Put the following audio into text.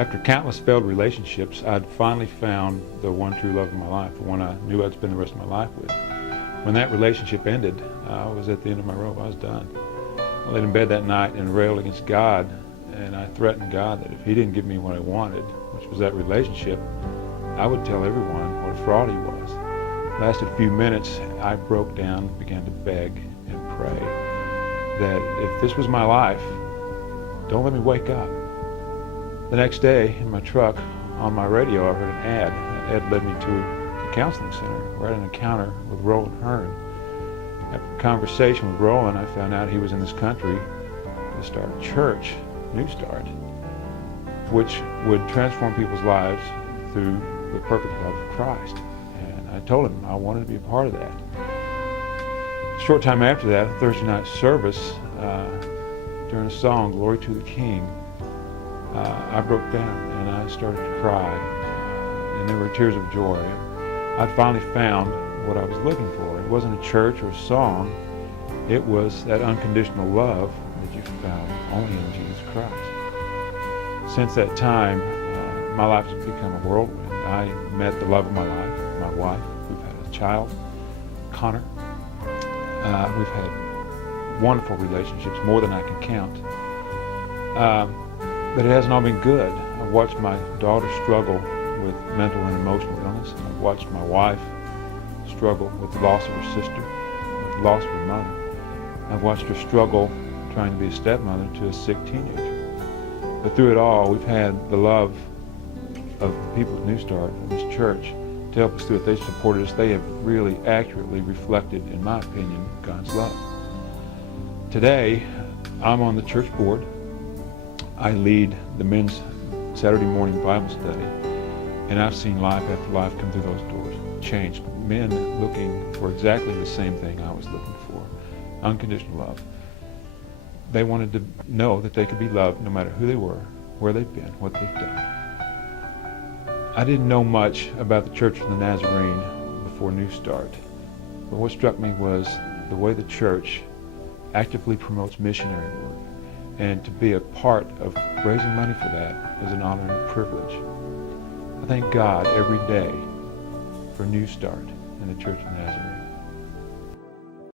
After countless failed relationships, I'd finally found the one true love of my life, the one I knew I'd spend the rest of my life with. When that relationship ended, I was at the end of my rope. I was done. I laid in bed that night and railed against God, and I threatened God that if he didn't give me what I wanted, which was that relationship, I would tell everyone what a fraud he was. It lasted a few minutes. I broke down, began to beg and pray that if this was my life, don't let me wake up. The next day, in my truck, on my radio, I heard an ad. That ad led me to a counseling center where I had an encounter with Roland Hearn. After a conversation with Roland, I found out he was in this country to start a church, NewStart, which would transform people's lives through the perfect love of Christ. And I told him I wanted to be a part of that. A short time after that, a Thursday night service, during a song, Glory to the King, I broke down and I started to cry, and there were tears of joy. I'd finally found what I was looking for. It wasn't a church or a song. It was that unconditional love that you found only in Jesus Christ. Since that time, my life has become a whirlwind. I met the love of my life, my wife. We've had a child, Connor. We've had wonderful relationships, more than I can count. But it hasn't all been good. I've watched my daughter struggle with mental and emotional illness. I've watched my wife struggle with the loss of her sister, with the loss of her mother. I've watched her struggle trying to be a stepmother to a sick teenager. But through it all, we've had the love of the people at NewStart, of this church, to help us through it. They've supported us. They have really accurately reflected, in my opinion, God's love. Today, I'm on the church board. I lead the men's Saturday morning Bible study, and I've seen life after life come through those doors, changed. Men looking for exactly the same thing I was looking for, unconditional love. They wanted to know that they could be loved no matter who they were, where they've been, what they've done. I didn't know much about the Church of the Nazarene before NewStart, but what struck me was the way the church actively promotes missionary work. And to be a part of raising money for that is an honor and a privilege. I thank God every day for NewStart and the Church of Nazarene.